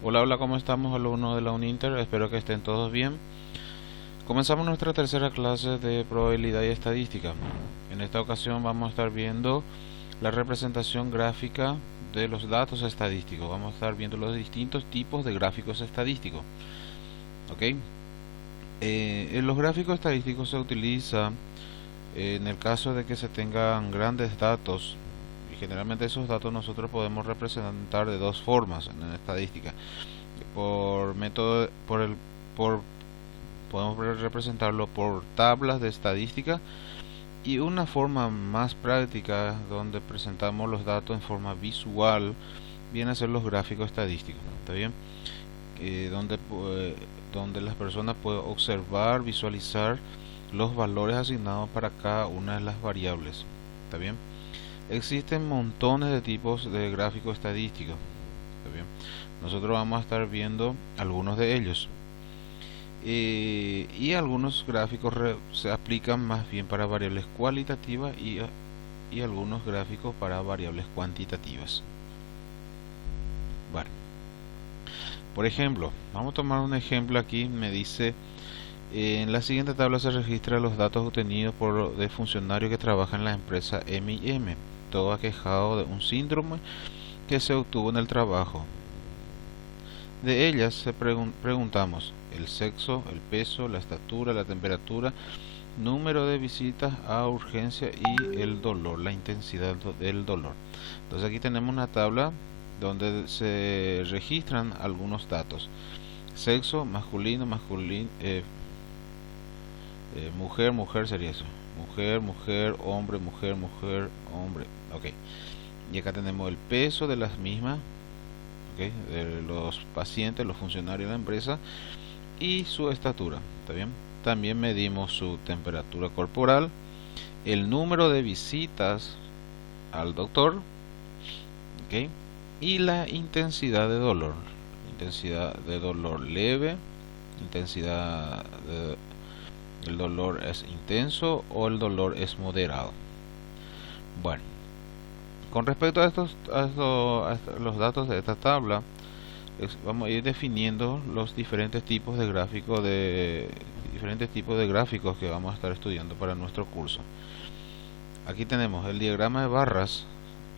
Hola, hola, ¿cómo estamos, alumnos de la Uninter? Espero que estén todos bien. Comenzamos nuestra tercera clase de probabilidad y estadística. En esta ocasión vamos a estar viendo la representación gráfica de los datos estadísticos. Vamos a estar viendo los distintos tipos de gráficos estadísticos. ¿Ok? En los gráficos estadísticos se utiliza en el caso de que se tengan grandes datos. Y generalmente esos datos nosotros podemos representar de dos formas en estadística. Por método, por podemos representarlo por tablas de estadística y una forma más práctica donde presentamos los datos en forma visual viene a ser los gráficos estadísticos. ¿Está bien? Donde las personas pueden observar, visualizar los valores asignados para cada una de las variables. ¿Está bien? Existen montones de tipos de gráficos estadísticos. ¿Está bien? Nosotros vamos a estar viendo algunos de ellos. Y algunos gráficos se aplican más bien para variables cualitativas y algunos gráficos para variables cuantitativas. Bueno, por ejemplo, vamos a tomar un ejemplo aquí. Me dice, en la siguiente tabla se registran los datos obtenidos por de funcionarios que trabajan en la empresa M&M, todo aquejado de un síndrome que se obtuvo en el trabajo. De ellas preguntamos el sexo, el peso, la estatura, la temperatura, número de visitas a urgencia y el dolor, la intensidad del dolor. Entonces aquí tenemos una tabla donde se registran algunos datos. Sexo, masculino, mujer, mujer sería eso. Mujer, mujer, hombre, mujer, mujer, hombre. Ok. Y acá tenemos el peso de las mismas, okay, de los pacientes, los funcionarios de la empresa y su estatura. ¿Está bien? También medimos su temperatura corporal, el número de visitas al doctor, ¿ok? Y la intensidad de dolor. Intensidad de dolor leve, intensidad de, el dolor es intenso o el dolor es moderado. Bueno, con respecto a los datos de esta tabla, vamos a ir definiendo los diferentes tipos de gráficos que vamos a estar estudiando para nuestro curso. Aquí tenemos el diagrama de barras.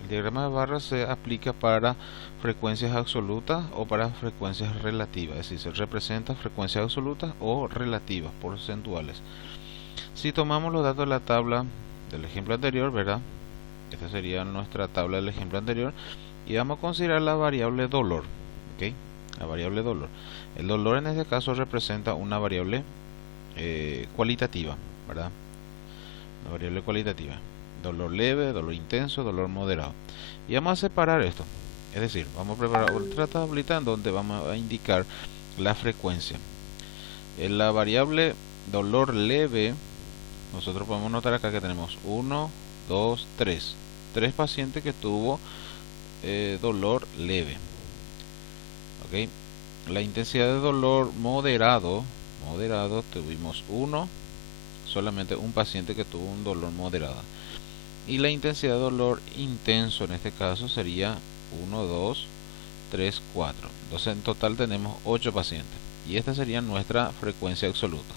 El diagrama de barras se aplica para frecuencias absolutas o para frecuencias relativas, es decir, se representa frecuencias absolutas o relativas, porcentuales. Si tomamos los datos de la tabla del ejemplo anterior, ¿verdad? Esta sería nuestra tabla del ejemplo anterior y vamos a considerar la variable dolor, ¿ok? La variable dolor. El dolor en este caso representa una variable cualitativa, ¿verdad? Una variable cualitativa. Dolor leve, dolor intenso, dolor moderado. Y vamos a separar esto. Es decir, vamos a preparar otra tablita en donde vamos a indicar la frecuencia. En la variable dolor leve, nosotros podemos notar acá que tenemos 1, 2, 3. 3 pacientes que tuvo dolor leve. ¿Ok? La intensidad de dolor moderado tuvimos solamente un paciente que tuvo un dolor moderado. Y la intensidad de dolor intenso en este caso sería 1, 2, 3, 4. Entonces en total tenemos 8 pacientes. Y esta sería nuestra frecuencia absoluta.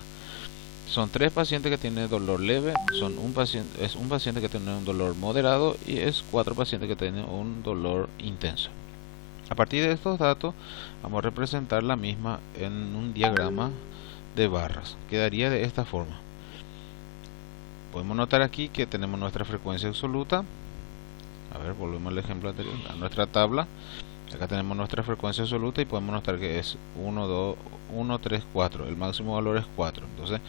Son 3 pacientes que tienen dolor leve, es un paciente que tiene un dolor moderado y es 4 pacientes que tienen un dolor intenso. A partir de estos datos vamos a representar la misma en un diagrama de barras. Quedaría de esta forma. Podemos notar aquí que tenemos nuestra frecuencia absoluta. A ver, volvemos al ejemplo anterior, a nuestra tabla. Acá tenemos nuestra frecuencia absoluta y podemos notar que es 1, 2, 1, 3, 4. El máximo valor es 4. Entonces,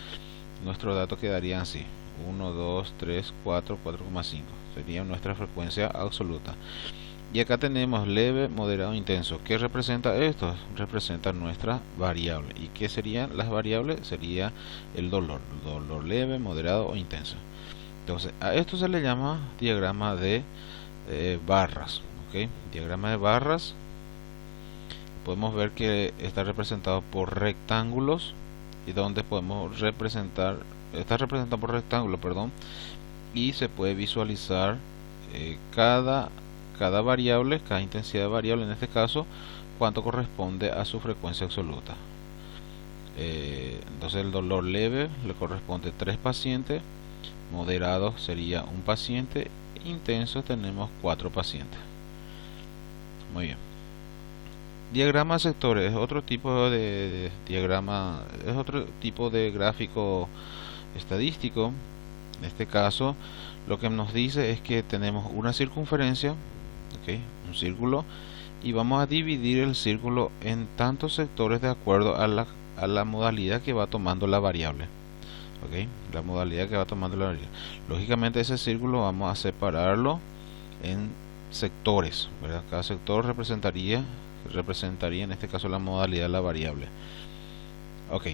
nuestros datos quedarían así. 1, 2, 3, 4, 4,5. Sería nuestra frecuencia absoluta. Y acá tenemos leve, moderado, intenso. ¿Qué representa esto? Representa nuestra variable. ¿Y qué serían las variables? Sería el dolor. Dolor leve, moderado o intenso. Entonces, a esto se le llama diagrama de barras. ¿Ok? Diagrama de barras. Podemos ver que está representado por rectángulos. Y donde podemos representar, está representado por rectángulos, perdón. Y se puede visualizar cada cada variable, cada intensidad variable en este caso, cuánto corresponde a su frecuencia absoluta. Entonces el dolor leve le corresponde 3 pacientes, moderado sería un paciente, intenso tenemos 4 pacientes. Muy bien. Diagrama de sectores es otro tipo de diagrama, es otro tipo de gráfico estadístico. En este caso lo que nos dice es que tenemos una circunferencia, ¿okay? Un círculo, y vamos a dividir el círculo en tantos sectores de acuerdo a la modalidad que va tomando la variable. ¿Okay? La modalidad que va tomando la variable. Lógicamente ese círculo vamos a separarlo en sectores, ¿verdad? Cada sector representaría en este caso la modalidad de la variable. Ok.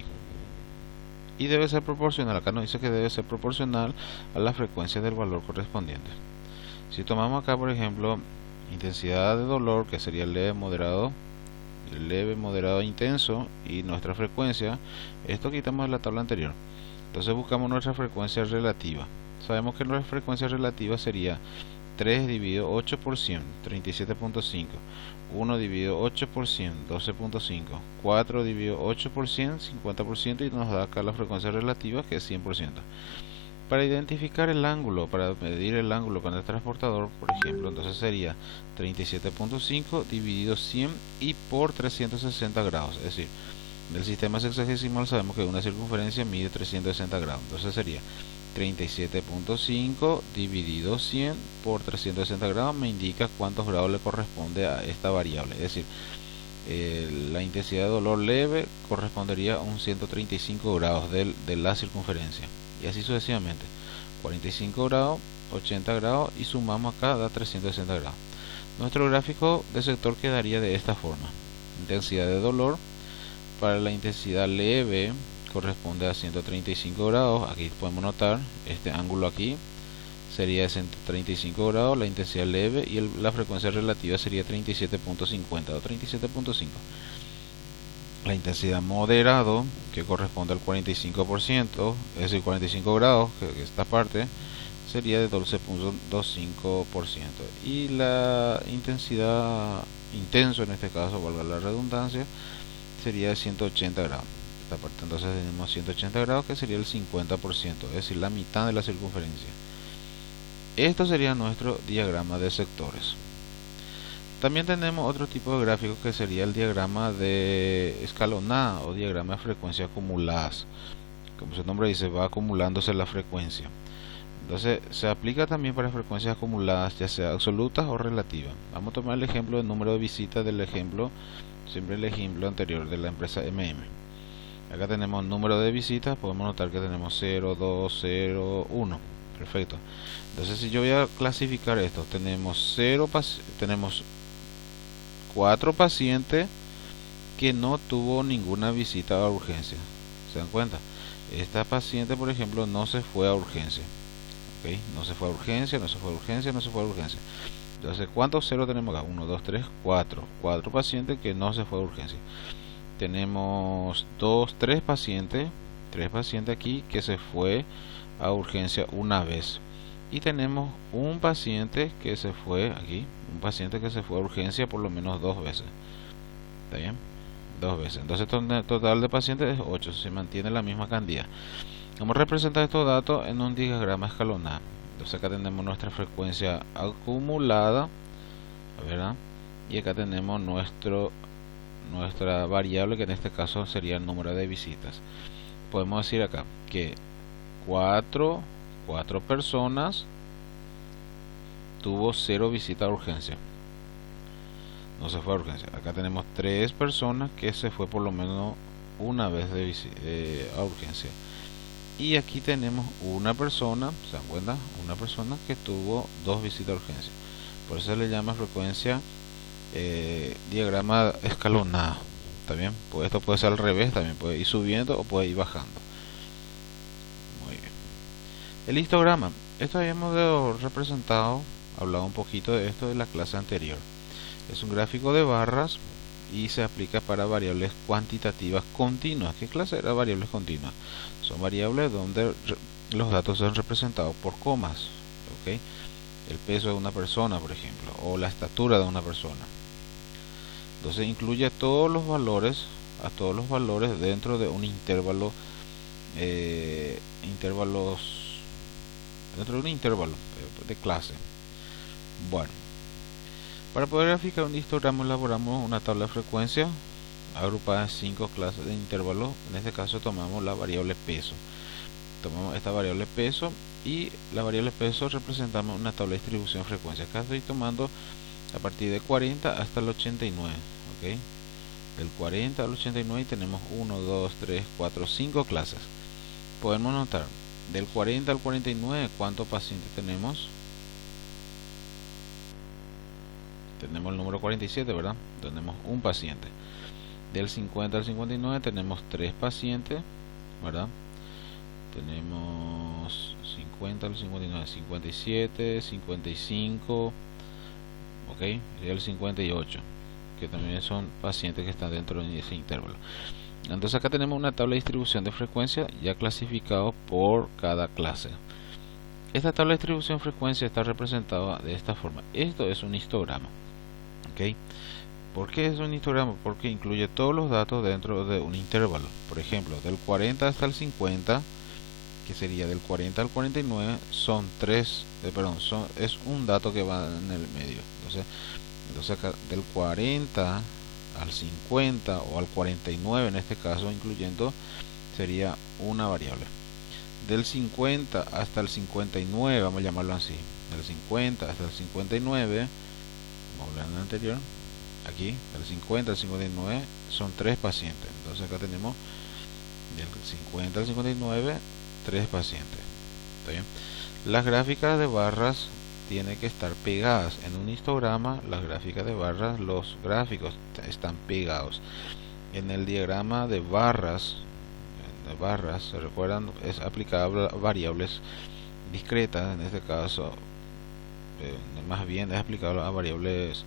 Y debe ser proporcional. Acá nos dice que debe ser proporcional a la frecuencia del valor correspondiente. Si tomamos acá, por ejemplo, intensidad de dolor, que sería leve, moderado, intenso, y nuestra frecuencia, esto quitamos de la tabla anterior. Entonces buscamos nuestra frecuencia relativa. Sabemos que nuestra frecuencia relativa sería 3 dividido 8 por 100, 37.5. 1 dividido 8 por 100, 12.5. 4 dividido 8 por 100, 50%, y nos da acá la frecuencia relativa, que es 100%. Para identificar el ángulo, para medir el ángulo con el transportador, por ejemplo, entonces sería 37.5 dividido 100 y por 360 grados. Es decir, del sistema sexagesimal sabemos que una circunferencia mide 360 grados. Entonces sería 37.5 dividido 100 por 360 grados, me indica cuántos grados le corresponde a esta variable. Es decir, la intensidad de dolor leve correspondería a un 135 grados de la circunferencia. Y así sucesivamente. 45 grados, 80 grados, y sumamos acá, da 360 grados. Nuestro gráfico de sector quedaría de esta forma. Intensidad de dolor. Para la intensidad leve corresponde a 135 grados. Aquí podemos notar este ángulo aquí sería de 135 grados la intensidad leve, y la frecuencia relativa sería 37.50 o 37.5. La intensidad moderado, que corresponde al 45%, es decir, 45 grados, que esta parte sería de 12.25%, y la intensidad intenso, en este caso, valga la redundancia, sería de 180 grados. Esta parte, entonces tenemos 180 grados, que sería el 50%, es decir, la mitad de la circunferencia. Esto sería nuestro diagrama de sectores. También tenemos otro tipo de gráfico, que sería el diagrama de escalonada o diagrama de frecuencias acumuladas. Como su nombre dice, va acumulándose la frecuencia. Entonces se aplica también para frecuencias acumuladas, ya sea absolutas o relativas. Vamos a tomar el ejemplo del número de visitas del ejemplo, siempre el ejemplo anterior de la empresa MM. Acá tenemos número de visitas, podemos notar que tenemos 0, 2, 0, 1. Perfecto. Entonces si yo voy a clasificar esto, tenemos 4 pacientes que no tuvo ninguna visita a urgencia. ¿Se dan cuenta? Esta paciente, por ejemplo, no se fue a urgencia. ¿Okay? No se fue a urgencia, no se fue a urgencia, no se fue a urgencia. Entonces, ¿cuántos ceros tenemos acá? 1, 2, 3, 4. 4 pacientes que no se fue a urgencia. Tenemos 3 pacientes aquí que se fue a urgencia una vez. Y tenemos un paciente que se fue aquí, un paciente que se fue a urgencia por lo menos 2 veces. ¿Está bien? 2 veces. Entonces el total de pacientes es 8, se mantiene la misma cantidad. Vamos a representar estos datos en un diagrama escalonado. Entonces acá tenemos nuestra frecuencia acumulada, ¿verdad? Y acá tenemos nuestra variable, que en este caso sería el número de visitas. Podemos decir acá que 4 personas tuvo 0 visita a urgencia, no se fue a urgencia. Acá tenemos 3 personas que se fue por lo menos una vez a urgencia, y aquí tenemos una persona, ¿se dan cuenta? Una persona que tuvo 2 visitas a urgencia. Por eso se le llama frecuencia diagrama escalonado. ¿Está bien? Pues esto puede ser al revés, también puede ir subiendo o puede ir bajando. Muy bien. El histograma. Esto habíamos representado, hablado un poquito de esto de la clase anterior. Es un gráfico de barras y se aplica para variables cuantitativas continuas. ¿Qué clase de variables continuas? Son variables donde los datos son representados por comas. ¿Okay? el peso de una persona, por ejemplo, o la estatura de una persona. Entonces incluye a todos los valores dentro de un intervalo, intervalos, dentro de un intervalo de clase. Bueno, para poder graficar un histograma elaboramos una tabla de frecuencia agrupada en 5 clases de intervalos. En este caso tomamos la variable peso. Tomamos esta variable peso y la variable peso representamos una tabla de distribución de frecuencia. Acá estoy tomando a partir de 40 hasta el 89, ¿ok? Del 40 al 89 tenemos 1, 2, 3, 4, 5 clases. Podemos notar, del 40 al 49, ¿cuántos pacientes tenemos? Tenemos el número 47, ¿verdad? Tenemos un paciente. Del 50 al 59 tenemos 3 pacientes, ¿verdad? Tenemos 50 al 59, 57, 55, ok, y el 58, que también son pacientes que están dentro de ese intervalo. Entonces acá tenemos una tabla de distribución de frecuencia ya clasificado por cada clase. Esta tabla de distribución de frecuencia está representada de esta forma. Esto es un histograma, ok. ¿Por qué es un histograma? Porque incluye todos los datos dentro de un intervalo. Por ejemplo, del 40 hasta el 50, que sería del 40 al 49, son tres, es un dato que va en el medio. Entonces acá del 40 al 50 o al 49 en este caso incluyendo, sería una variable. Del 50 hasta el 59, vamos a llamarlo así, del 50 hasta el 59, como hablé en el anterior, aquí del 50 al 59 son 3 pacientes. Entonces acá tenemos del 50 al 59 3 pacientes. ¿Está bien? Las gráficas de barras tienen que estar pegadas en un histograma. Las gráficas de barras, los gráficos están pegados. En el diagrama de barras, se recuerdan, es aplicable a variables discretas. En este caso, más bien es aplicable a variables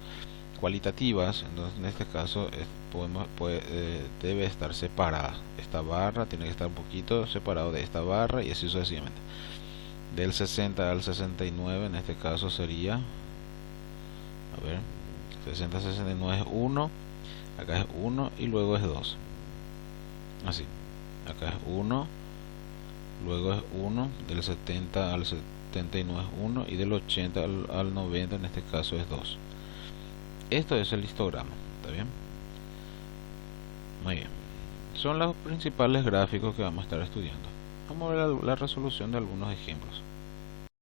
cualitativas. Entonces en este caso debe estar separada. Esta barra tiene que estar un poquito separado de esta barra y así sucesivamente. Del 60 al 69 en este caso sería, a ver, 60 al 69 es 1, acá es 1 y luego es 2, así, acá es 1, luego es 1, del 70 al 79 es 1 y del 80 al 90 en este caso es 2. Esto es el histograma, ¿está bien? Muy bien. Son los principales gráficos que vamos a estar estudiando. Vamos a ver la resolución de algunos ejemplos.